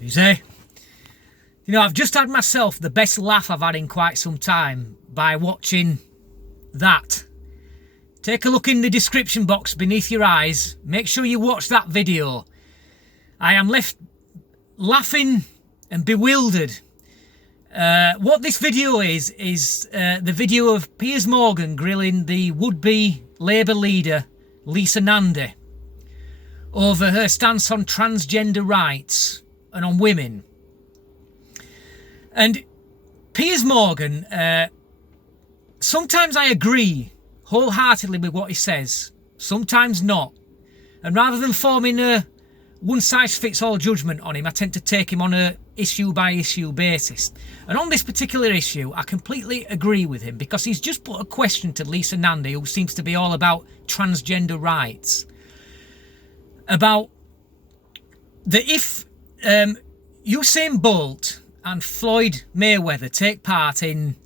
You see? You know, I've just had myself the best laugh I've had in quite some time by watching that. Take a look in the description box beneath your eyes. Make sure you watch that video. I am left laughing and bewildered. What this video is the video of Piers Morgan grilling the would-be Labour leader, Lisa Nandy, over her stance on transgender rights and on women. And Piers Morgan, sometimes I agree wholeheartedly with what he says, sometimes not. And rather than forming a one-size-fits-all judgment on him, I tend to take him on a issue-by-issue basis. And on this particular issue, I completely agree with him, because he's just put a question to Lisa Nandy, who seems to be all about transgender rights, about that if Usain Bolt and Floyd Mayweather take part in,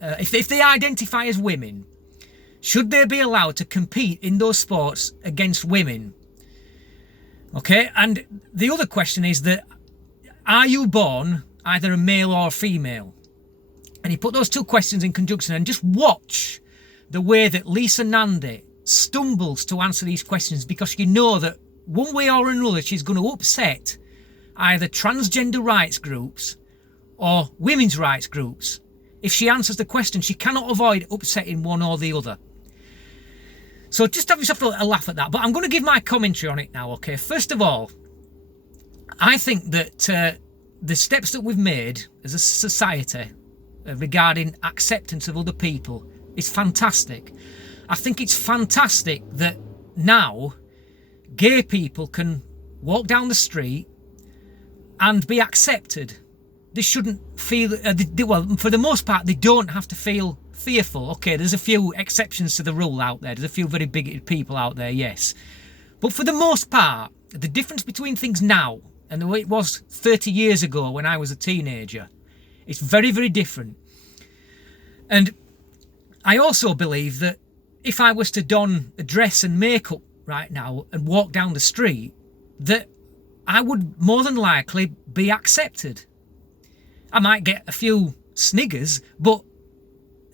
if they identify as women, should they be allowed to compete in those sports against women? Okay, and the other question is that, are you born either a male or a female? And he put those two questions in conjunction, and just watch the way that Lisa Nandy stumbles to answer these questions, because you know that one way or another she's going to upset either transgender rights groups or women's rights groups. If she answers the question, she cannot avoid upsetting one or the other. So just have yourself a laugh at that. But I'm going to give my commentary on it now, okay? First of all, I think that the steps that we've made as a society regarding acceptance of other people is fantastic. I think it's fantastic that now gay people can walk down the street and be accepted. They shouldn't feel, well, for the most part, they don't have to feel fearful. Okay, there's a few exceptions to the rule out there. There's a few very bigoted people out there, yes. But for the most part, the difference between things now and the way it was 30 years ago when I was a teenager, it's very, very different. And I also believe that if I was to don a dress and makeup right now and walk down the street, that I would more than likely be accepted. I might get a few sniggers, but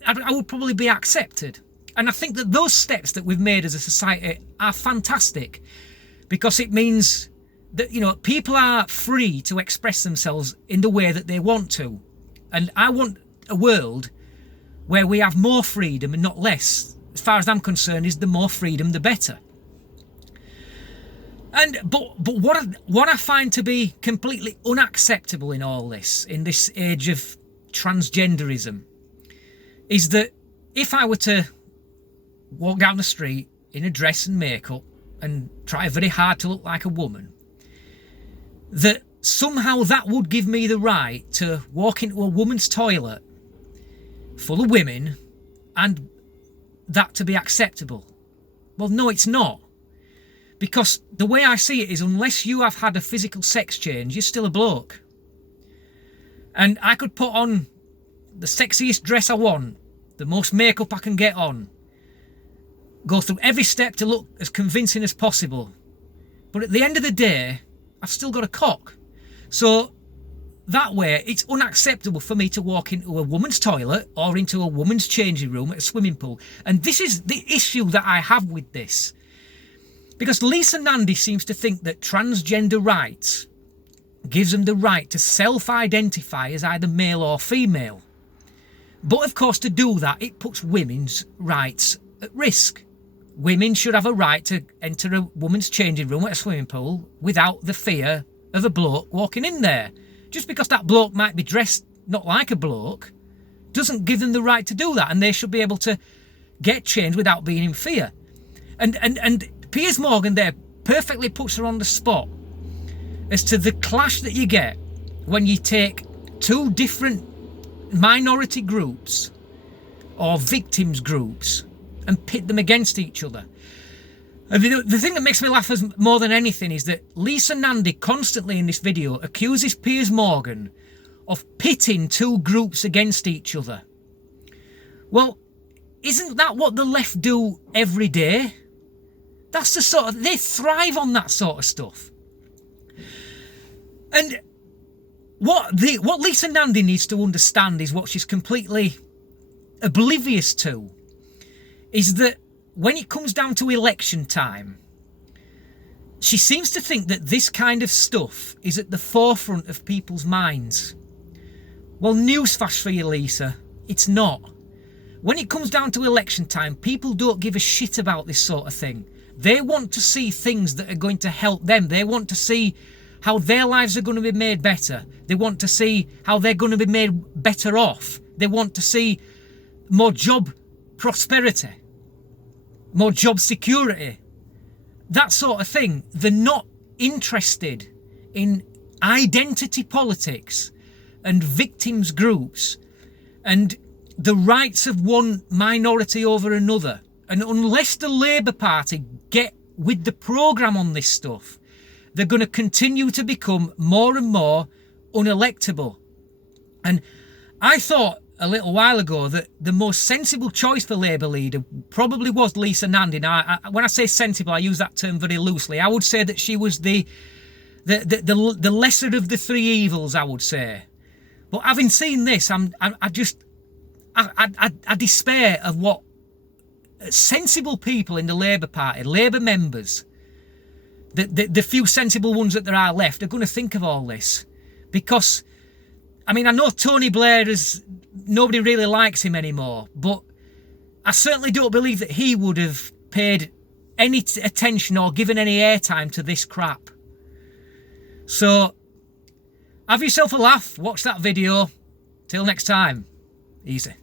I would probably be accepted. And I think that those steps that we've made as a society are fantastic, because it means that, you know, people are free to express themselves in the way that they want to. And I want a world where we have more freedom and not less. As far as I'm concerned, is the more freedom, the better. And but what I find to be completely unacceptable in all this, in this age of transgenderism, is that if I were to walk down the street in a dress and makeup and try very hard to look like a woman, that somehow that would give me the right to walk into a woman's toilet full of women and that to be acceptable. Well, no, it's not. Because the way I see it is, unless you have had a physical sex change, you're still a bloke. And I could put on the sexiest dress I want, the most makeup I can get on, go through every step to look as convincing as possible. But at the end of the day, I've still got a cock. So that way, it's unacceptable for me to walk into a woman's toilet or into a woman's changing room at a swimming pool. And this is the issue that I have with this. Because Lisa Nandy seems to think that transgender rights gives them the right to self-identify as either male or female. But of course, to do that, it puts women's rights at risk. Women should have a right to enter a woman's changing room at a swimming pool without the fear of a bloke walking in there. Just because that bloke might be dressed not like a bloke doesn't give them the right to do that, and they should be able to get changed without being in fear. And Piers Morgan there perfectly puts her on the spot as to the clash that you get when you take two different minority groups or victims groups and pit them against each other. And the thing that makes me laugh more than anything is that Lisa Nandy constantly in this video accuses Piers Morgan of pitting two groups against each other. Well, isn't that what the left do every day? That's the sort of, they thrive on that sort of stuff. And what Lisa Nandy needs to understand is what she's completely oblivious to, is that when it comes down to election time, she seems to think that this kind of stuff is at the forefront of people's minds. Well, newsflash for you, Lisa, it's not. When it comes down to election time, people don't give a shit about this sort of thing. They want to see things that are going to help them. They want to see how their lives are going to be made better. They want to see how they're going to be made better off. They want to see more job prosperity, more job security, that sort of thing. They're not interested in identity politics and victims groups and the rights of one minority over another. And unless the Labour Party get with the programme on this stuff, they're going to continue to become more and more unelectable. And I thought a little while ago that the most sensible choice for Labour leader probably was Lisa Nandy. Now, when I say sensible, I use that term very loosely. I would say that she was the lesser of the three evils, I would say. But having seen this, I despair of what sensible people in the Labour Party, Labour members, the few sensible ones that there are left, are going to think of all this. Because, I mean, I know Tony Blair nobody really likes him anymore, but I certainly don't believe that he would have paid any attention or given any airtime to this crap. So, have yourself a laugh, watch that video. Till next time, easy.